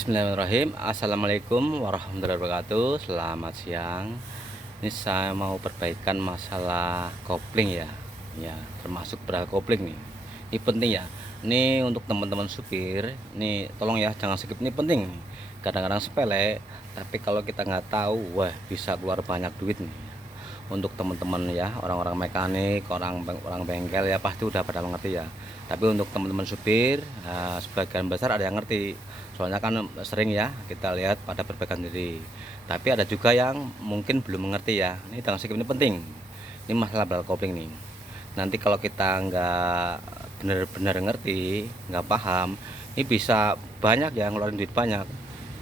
Bismillahirrahmanirrahim. Assalamualaikum warahmatullahi wabarakatuh. Selamat siang. Ini saya mau perbaikan masalah kopling ya. Ya, termasuk beral kopling nih. Ini penting ya. Ini untuk teman-teman supir. Nih, tolong ya jangan skip, ini penting. Kadang-kadang sepele, tapi kalau kita nggak tahu, wah bisa keluar banyak duit nih. Untuk teman-teman ya, orang-orang mekanik, orang bengkel ya pasti udah pada mengerti ya. Tapi untuk teman-teman supir, sebagian besar ada yang ngerti. Soalnya kan sering ya kita lihat pada perbaikan diri. Tapi ada juga yang mungkin belum mengerti ya. Ini jangan skip, ini penting. Ini masalah bal kopling nih. Nanti kalau kita nggak benar-benar ngerti, nggak paham, ini bisa banyak ya ngeluarin duit banyak.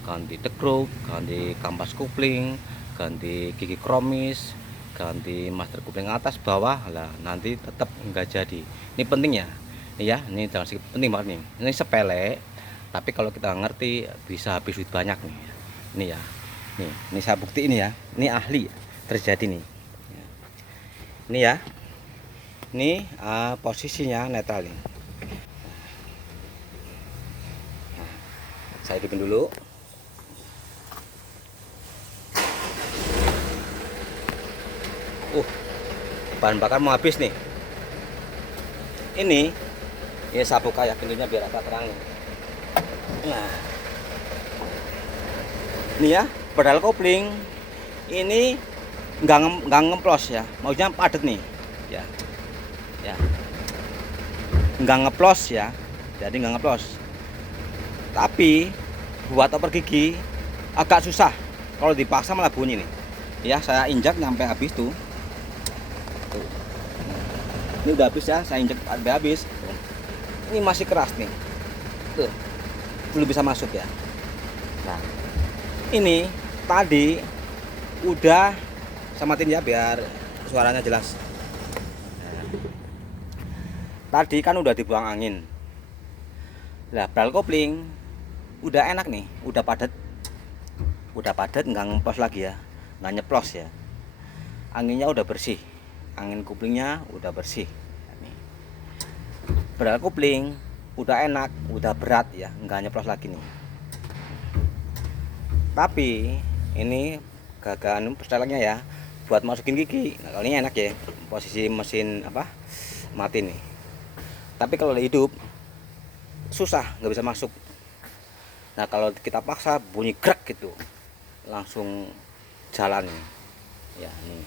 Ganti dekrup, ganti kampas kopling, ganti gigi kromis, ganti master kopling atas bawah lah, nanti tetap nggak jadi. Ini penting ya. Ini jangan skip, penting banget nih. Ini sepele, tapi kalau kita ngerti bisa habis duit banyak nih. Ini ya. Ini saya bukti ini ya. Ini ahli terjadi nih. Ini ya. Ini posisinya netral nih. Nah, saya hidupin dulu. Bahan bakar mau habis nih. Ini ya saya buka ya pintunya biar agak terang. Nah, ini ya pedal kopling ini nggak ngemplos ya, maksudnya padat nih ya, nggak ngeplos ya, jadi nggak ngeplos. Tapi buat oper gigi agak susah, kalau dipaksa malah bunyi nih ya. Saya injak sampai habis tuh. Ini udah habis ya, saya injek sampai habis. Ini masih keras nih tuh, belum bisa masuk ya. Nah, ini tadi udah saya matiin ya biar suaranya jelas. Nah, tadi kan udah dibuang angin. Nah, bral kopling udah enak nih, udah padat nggak ngemplos lagi ya, nggak nyeplos ya. Anginnya udah bersih, angin koplingnya udah bersih. Bral kopling udah enak, udah berat ya, nggak nyeplos lagi nih. Tapi ini gagal persetelangnya ya, buat masukin gigi. Nah, kali ini enak ya, posisi mesin mati nih. Tapi kalau hidup susah, nggak bisa masuk. Nah, kalau kita paksa bunyi krek gitu, langsung jalan ya. Nih,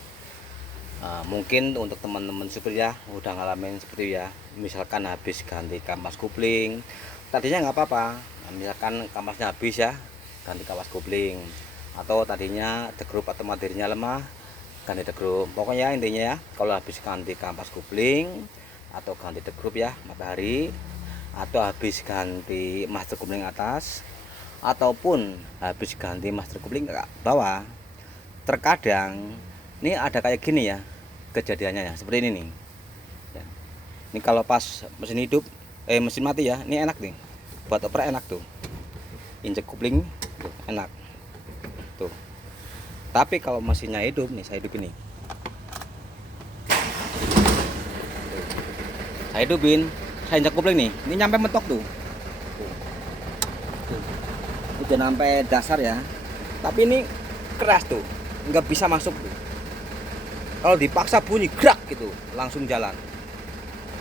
mungkin untuk teman-teman supir ya udah ngalamin seperti itu ya. Misalkan habis ganti kampas kopling, tadinya nggak apa-apa. Nah, misalkan kampasnya habis ya, ganti kampas kopling. Atau tadinya dekrup atau materinya lemah, ganti dekrup. Pokoknya intinya ya, kalau habis ganti kampas kopling atau ganti dekrup ya matahari, atau habis ganti master kopling atas, ataupun habis ganti master kopling ke bawah, terkadang ini ada kayak gini ya kejadiannya ya, seperti ini nih ya. Ini kalau pas mesin hidup mesin mati ya, ini enak nih buat oper, enak tuh injek kopling tuh, enak tuh. Tapi kalau mesinnya hidup nih, saya hidup ini, saya hidupin, saya injek kopling nih, ini nyampe mentok tuh. Udah sampai dasar ya, tapi ini keras tuh, nggak bisa masuk tuh. Kalau dipaksa bunyi grak gitu, langsung jalan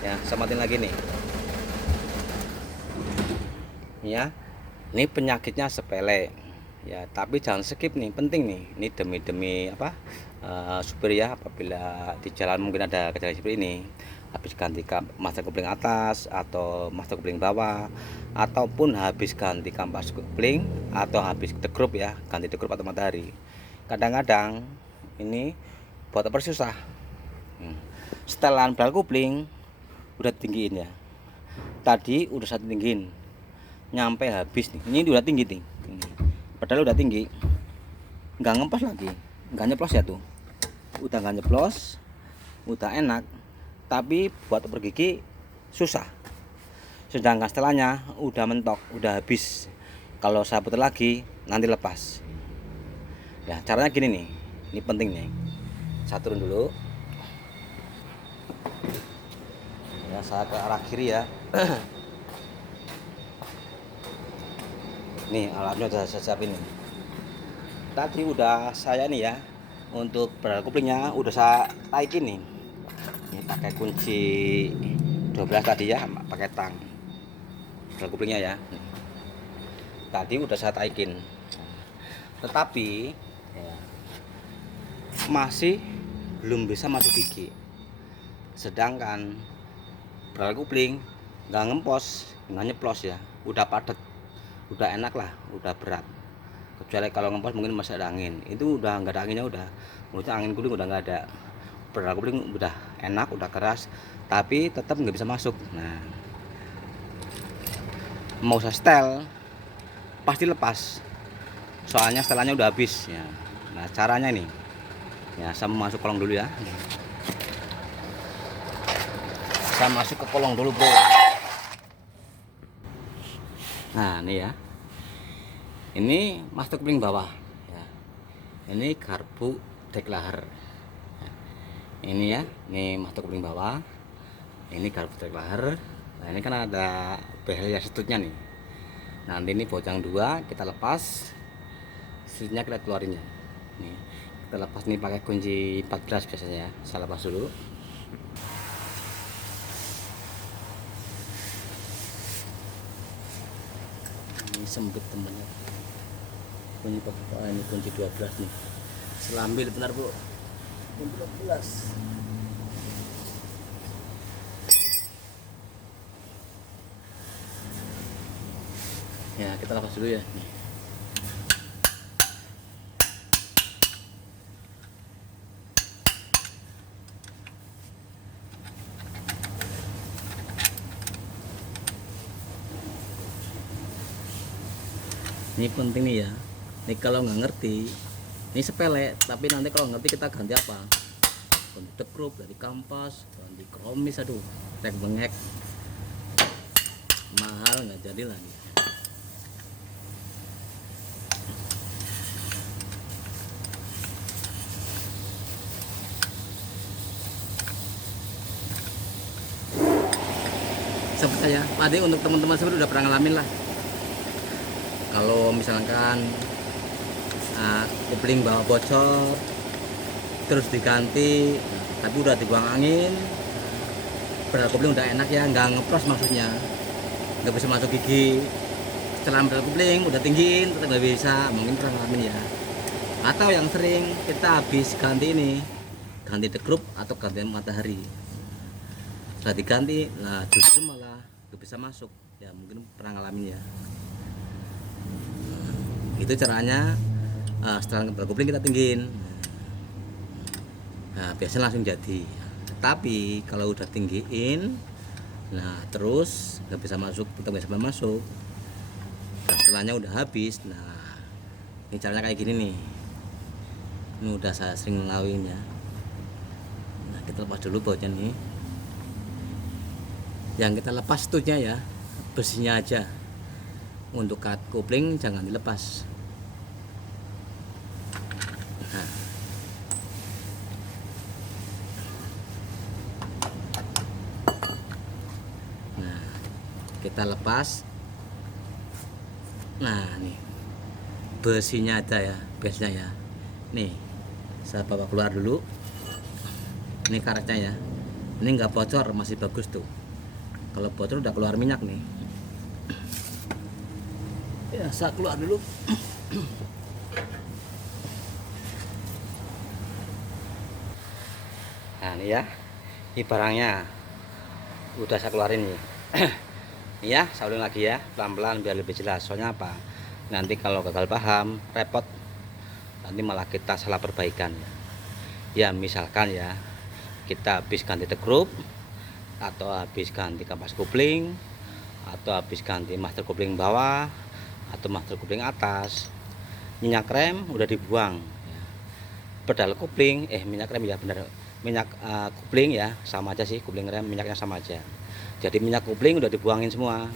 ya. Saya matiin lagi nih ya. Ini penyakitnya sepele ya, tapi jangan skip nih, penting nih. Ini demi supir ya, apabila di jalan mungkin ada kejadian seperti ini, habis ganti master kopling atas atau master kopling bawah, ataupun habis ganti kampas kopling atau habis dekrup ya, ganti dekrup atau matahari. Kadang-kadang ini buat oper susah. Setelan bral kopling udah tinggiin ya, tadi udah satu tinggiin nyampe habis nih, ini udah tinggi nih. Padahal udah tinggi, nggak ngemplos lagi, nggak nyeplos ya tuh, udah nggak nyeplos, udah enak, tapi buat oper gigi susah. Sedangkan setelahnya udah mentok, udah habis. Kalau saya putar lagi nanti lepas ya. Caranya gini nih, ini penting nih. Saya turun dulu ya, saya ke arah kiri ya. Nih alatnya udah saya siapin nih. Tadi udah saya nih ya, untuk pedal koplingnya udah saya taikin nih. Ini pakai kunci 12 tadi ya, pakai tang pedal koplingnya ya. Nih. Tadi udah saya taikin, tetapi ya, masih belum bisa masuk gigi. Sedangkan pedal kopling nggak ngempos, nggak nyeplos ya, udah padat, udah enak lah, udah berat. Kecuali kalau ngempos mungkin masih ada angin, itu udah nggak ada anginnya, udah maksudnya angin guling udah nggak ada. Pedal kopling udah enak, udah keras, tapi tetap nggak bisa masuk. Nah, mau saya setel pasti lepas, soalnya setelannya udah habis ya. Nah caranya ini ya, saya masuk kolong dulu ya, saya masuk ke kolong dulu bro. Nah ini ya, ini master kopling bawah ya. Ini garpu deklar ya. Ini ya, ini master kopling bawah, ini garpu deklar. Nah ini kan ada behel ya setutnya nih. Nanti ini bojang dua kita lepas, setutnya kita keluarin ya. Nih kita lepas nih pakai kunci 14 biasanya ya. Saya lepas dulu. Ini sempit temennya, kunci ini kunci 12 nih. Selambil benar bro, kunci 12. Ya kita lepas dulu ya nih. Ini penting nih ya, ini kalau nggak ngerti ini sepele, tapi nanti kalau ngerti kita ganti apa, ganti dekrup, ganti kampas, ganti kromis, aduh rek bengek mahal nggak jadi lagi. Seperti saya tadi, untuk teman-teman sebenarnya udah pernah ngalamin lah, kalau misalkan kopling bawah bocor terus diganti, tapi udah dibuang angin, pedal kopling udah enak ya, nggak ngepros, maksudnya nggak bisa masuk gigi. Setelah pedal kopling udah tinggiin tetap nggak bisa, mungkin pernah ngalamin ya. Atau yang sering kita habis ganti ini, ganti dekrup atau ganti matahari, setelah diganti nah justru malah nggak bisa masuk ya, mungkin pernah ngalamin ya. Itu caranya, setelah pedal kopling kita tinggiin, nah biasanya langsung jadi. Tapi kalau udah tinggiin, nah terus nggak bisa masuk, tetap nggak bisa masuk, dan setelahnya udah habis. Nah ini caranya kayak gini nih, ini udah saya sering ngelakuin ya. Nah kita lepas dulu bautnya nih, yang kita lepas tutnya ya besinya aja, untuk cut kopling jangan dilepas. Nah kita lepas. Nah nih besinya ada ya, biasanya ya. Nih saya bawa keluar dulu, ini karetnya ya, ini nggak bocor, masih bagus tuh. Kalau bocor udah keluar minyak nih ya, saya keluar dulu. Nah ini ya, ini barangnya udah saya keluarin nih. Ini ya, saya ulang lagi ya, pelan-pelan biar lebih jelas. Soalnya apa, nanti kalau gagal paham repot, nanti malah kita salah perbaikan ya. Misalkan ya, kita habis ganti dekrup, atau habis ganti kampas kopling, atau habis ganti master kopling bawah, atau master kopling atas, minyak rem udah dibuang, pedal kopling minyak rem ya benar, minyak kopling ya sama aja sih, kopling rem minyaknya sama aja. Jadi minyak kopling udah dibuangin semua,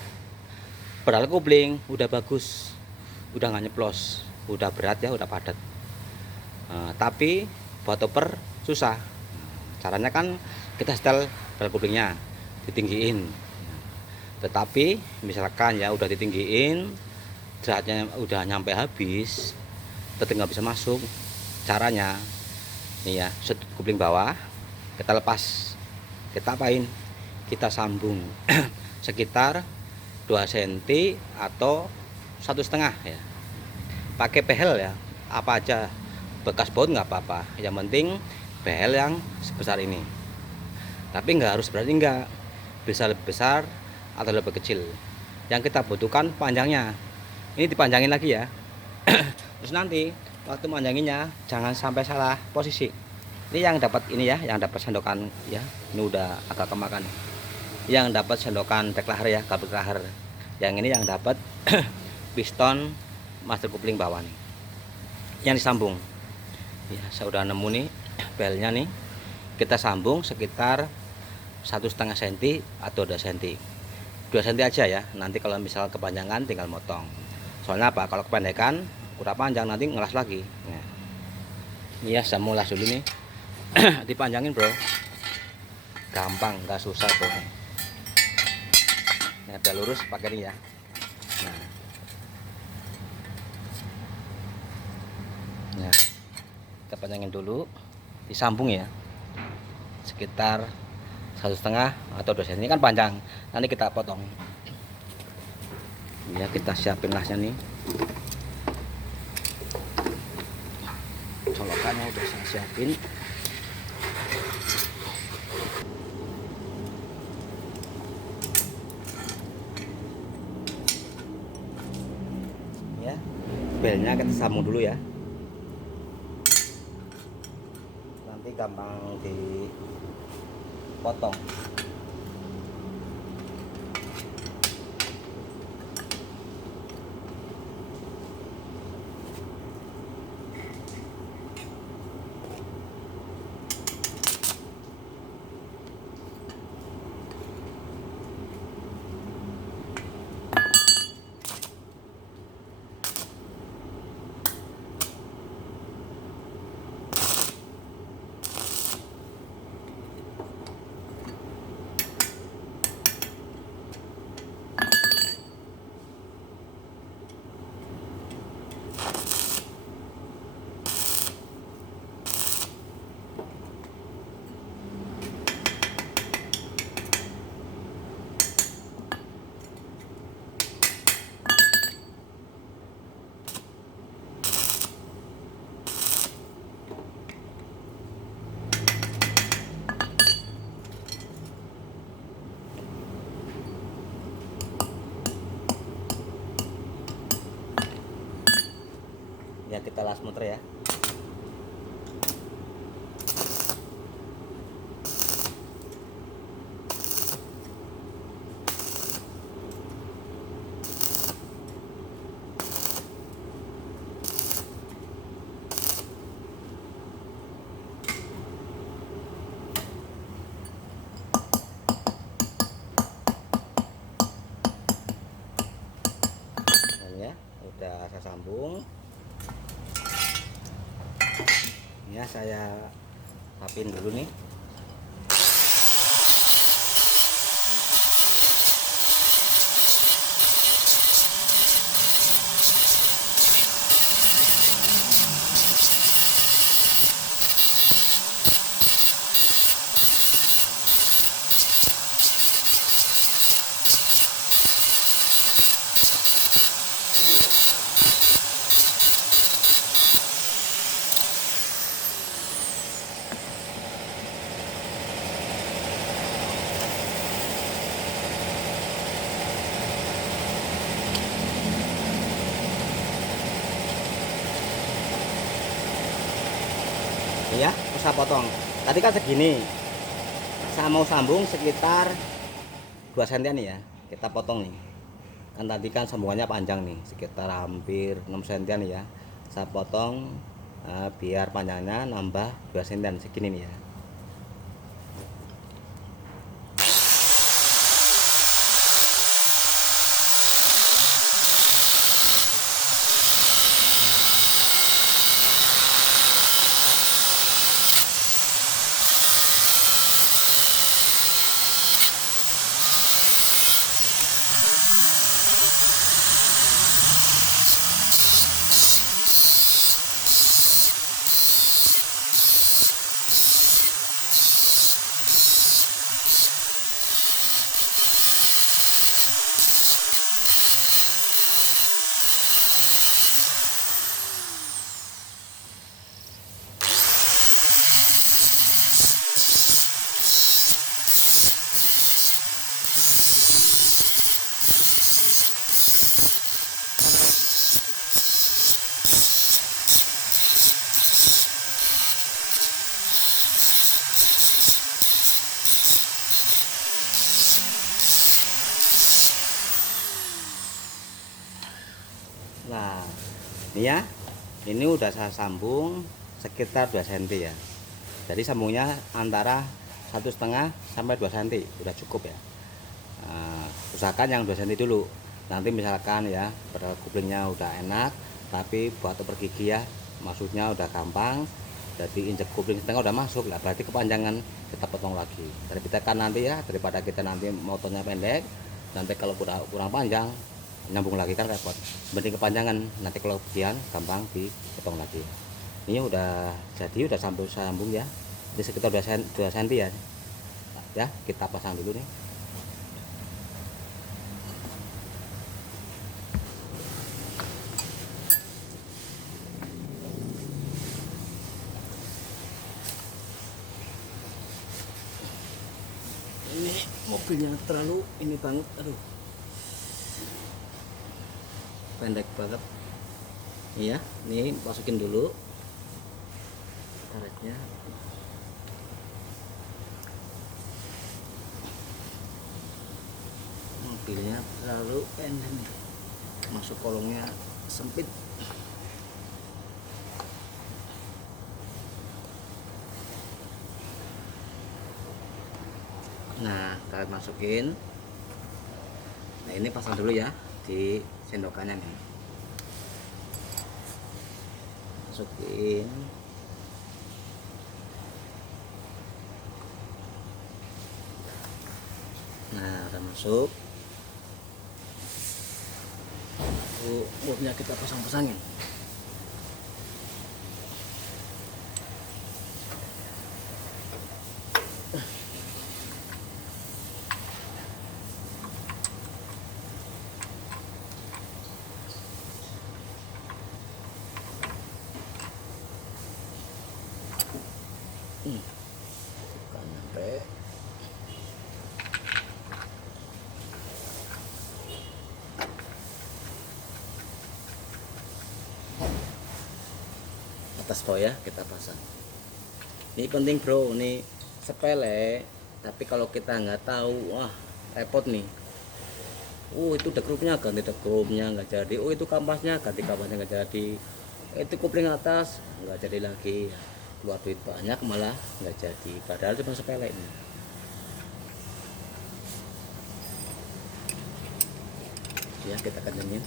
pedal kopling udah bagus, udah nggak nyeplos, udah berat ya, udah padat. Tapi buat oper susah. Caranya kan kita setel pedal koplingnya ditinggiin, tetapi misalkan ya udah ditinggiin saatnya udah nyampe habis, tetap nggak bisa masuk. Caranya nih ya, sudut kupling bawah kita lepas, kita apain, kita sambung sekitar 2 cm atau 1,5 ya, pakai behel ya, apa aja, bekas baut nggak apa-apa, yang penting behel yang sebesar ini. Tapi nggak harus, berarti nggak bisa lebih besar atau lebih kecil. Yang kita butuhkan panjangnya, ini dipanjangin lagi ya. Terus nanti waktu manjanginnya jangan sampai salah posisi. Ini yang dapat ini ya, yang dapat sendokan ya, ini udah agak kemakan. Yang dapat sendokan deklaher ya, kabel deklaher. Yang ini yang dapat piston master kupling bawah nih, yang disambung ya. Saya udah nemu nih belnya nih, kita sambung sekitar 1,5 cm atau 2 cm. 2 cm aja ya, nanti kalau misal kepanjangan tinggal motong. Soalnya apa, kalau kependekan kurang panjang nanti ngelas lagi ya. Ini ya, saya mulas dulu nih. Dipanjangin bro, gampang, nggak susah bro. Nah, biar lurus pakai ini ya. Nah, ya, kita panjangin dulu, disambung ya, sekitar 1,5 atau 2 cm. Ini kan panjang, nanti kita potong ya. Kita siapin lasnya nih, colokannya udah saya siapin ya. Belnya kita sambung dulu ya, nanti gampang dipotong. Ya, kita las muter ya. Ya, udah saya sambung ya. Saya rapin dulu nih. Ya, saya potong. Tadi kan segini, saya mau sambung sekitar 2 cm nih ya. Kita potong nih, kan tadi kan sambungannya panjang nih, sekitar hampir 6 cm nih ya. Saya potong biar panjangnya nambah 2 cm segini nih ya. Ini ya, ini udah saya sambung sekitar 2 cm ya. Jadi sambungnya antara 1,5 sampai 2 cm udah cukup ya. Usahakan yang 2 cm dulu. Nanti misalkan ya pedal koplingnya udah enak tapi buat oper gigi ya, maksudnya udah gampang, jadi injek kopling setengah udah masuk lah, berarti kepanjangan kita potong lagi. Dari kita kan nanti ya, daripada kita nanti motongnya pendek, nanti kalau kurang panjang nyambung lagi kan repot, mending kepanjangan, nanti kalau kemudian gampang dipotong lagi. Ini udah jadi, udah sambung ya, ini sekitar 2 cm ya. Ya kita pasang dulu nih. Ini mobilnya terlalu ini banget, aduh, pendek banget. Iya, ini masukin dulu karetnya. Mobilnya terlalu pendek nih, masuk kolongnya sempit. Nah, kita masukin. Nah, ini pasang dulu ya di sendokannya nih. Masukin. Nah, udah masuk. Mobilnya kita pasang-pasangin. Bukan nyampe. Atas bawah ya kita pasang. Ini penting bro, ini sepele, tapi kalau kita nggak tahu, wah repot nih. Itu dekrupnya ganti dekrupnya nggak jadi. Itu kampasnya ganti kampasnya nggak jadi. Itu kopling atas nggak jadi lagi. Keluar duit banyak malah nggak jadi. Padahal cuma sepele ini. Ya kita kencengin.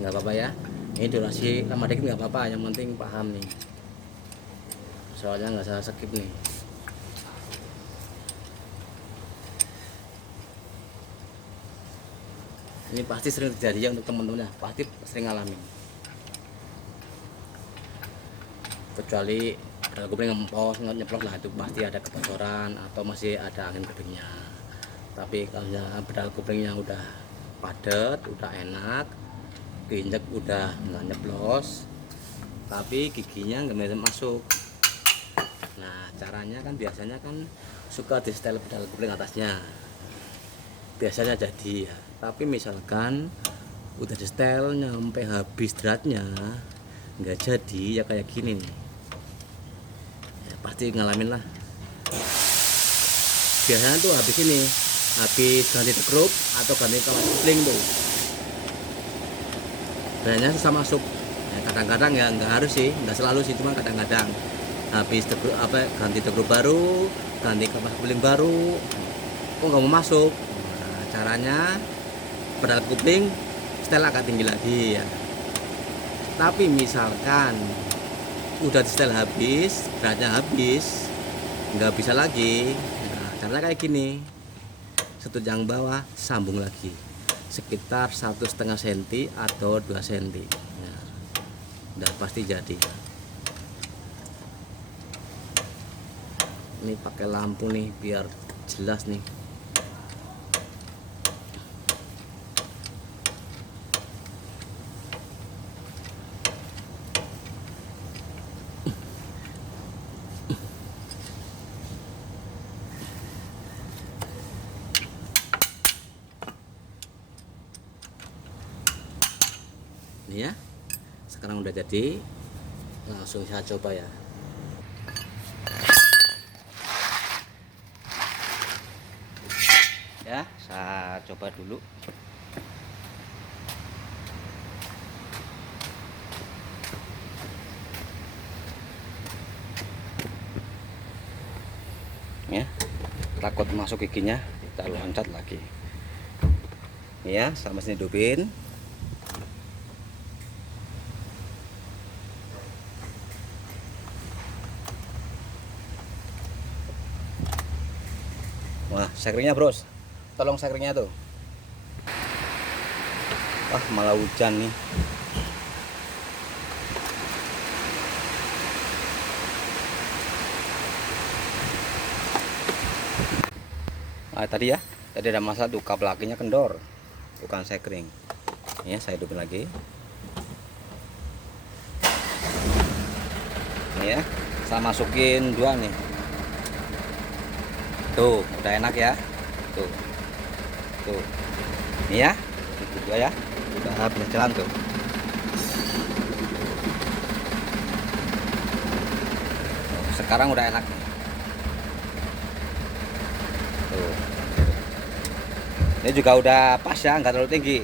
Nggak apa-apa ya. Ini durasi lama dikit nggak apa-apa. Yang penting paham nih. Soalnya nggak salah skip nih. Ini pasti sering terjadi ya untuk teman-teman ya, pasti sering ngalamin. Kecuali pedal kopling ngempos, nyeplok lah, itu pasti ada kebocoran atau masih ada angin kedingnya. Tapi kalau pedal koplingnya udah padat, udah enak, diinjek udah nggak nyeplos, tapi giginya nggak bisa masuk. Nah caranya kan biasanya kan suka di setel pedal kopling atasnya, biasanya jadi ya. Tapi misalkan udah di setel nyampe habis dratnya nggak jadi ya, kayak gini nih ya, pasti ngalamin lah. Biasanya tuh habis ini, habis ganti dekrup atau ganti kawas kopling tuh biasanya susah masuk ya. Kadang-kadang ya nggak harus sih, nggak selalu sih, cuma kadang-kadang habis dekrup, ganti dekrup baru, ganti kawas kopling baru, kok nggak mau masuk. Nah, caranya pedal kopling setel agak tinggi lagi ya. Tapi misalkan udah di setel habis, beratnya habis, nggak bisa lagi. Nah, caranya kayak gini, satu yang bawah sambung lagi sekitar 1,5 cm atau 2 cm. Nah, udah pasti jadi. Ini pakai lampu nih biar jelas nih. Ini ya, sekarang udah jadi, langsung saya coba ya. Ya, saya coba dulu. takut masuk giginya kita loncat lagi ya, sama sini hidupin. Wah, sekringnya bros, tolong sekringnya tuh. Wah, malah hujan nih. Tadi ada masalah tuh, kap lakinya kendor, bukan sekring. Ya, saya hidupin lagi. Ini ya, saya masukin 2 nih. Tuh, udah enak ya. Tuh. Tuh. Ini ya. Itu 2 ya. Udah bisa jalan tuh. Sekarang udah enak nih. Tuh. Ini juga udah pas ya, nggak terlalu tinggi.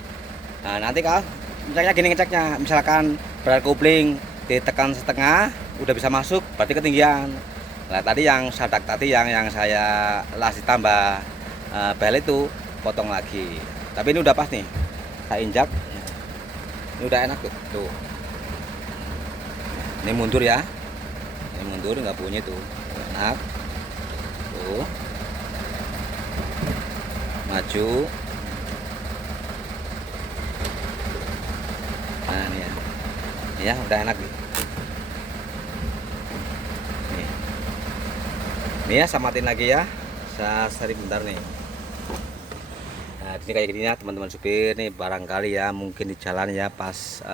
Nah, nanti kalau misalnya gini ngeceknya, misalkan berat kopling ditekan setengah udah bisa masuk, berarti ketinggian. Nah, tadi yang sadak tadi yang saya las ditambah bel itu potong lagi. Tapi ini udah pas nih. Saya injak. Ini udah enak tuh. Tuh. Ini mundur ya. Ini mundur nggak bunyi tuh. Enak. Tuh. Maju. Nah, ini ya. Ya, udah enak nih. Nih ya, saya matiin lagi ya. Saya seri bentar nih. Nah, ini kayak gini ya teman-teman supir nih, barangkali ya mungkin di jalan ya pas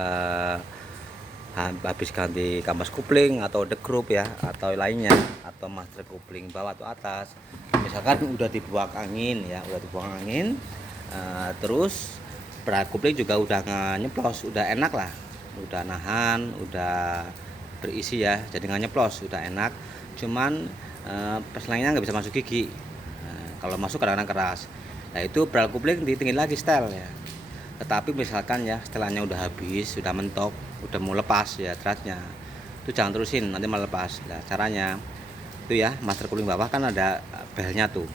habis ganti kampas kopling atau the group ya atau lainnya, atau master kopling bawah atau atas, misalkan udah dibuang angin ya, terus berat kopling juga udah nggak nyeplos, udah enak lah, udah nahan, udah berisi ya, jadi nggak nyeplos, udah enak. Cuman perselangnya nggak bisa masuk gigi. Kalau masuk kadang-kadang keras. Nah, itu berat kopling ditinggalin lagi setel ya. Tetapi misalkan ya setelannya udah habis, sudah mentok, udah mau lepas ya trasnya, itu jangan terusin, nanti malah lepas. Nah, caranya itu ya, master kopling bawah kan ada belnya tuh,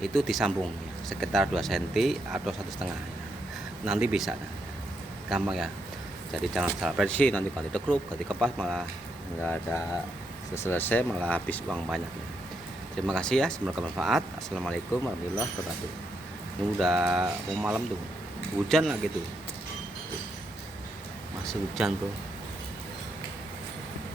itu disambung ya, sekitar 2 cm atau 1,5 nanti bisa. Nah, gampang ya, jadi jangan salah prediksi, nanti ganti tegrup, ganti kepas malah nggak ada selesai, malah habis uang banyak ya. Terima kasih ya, semoga bermanfaat. Assalamualaikum warahmatullahi wabarakatuh. Ini udah mau malam tuh, hujan lagi tuh, masih hujan bro.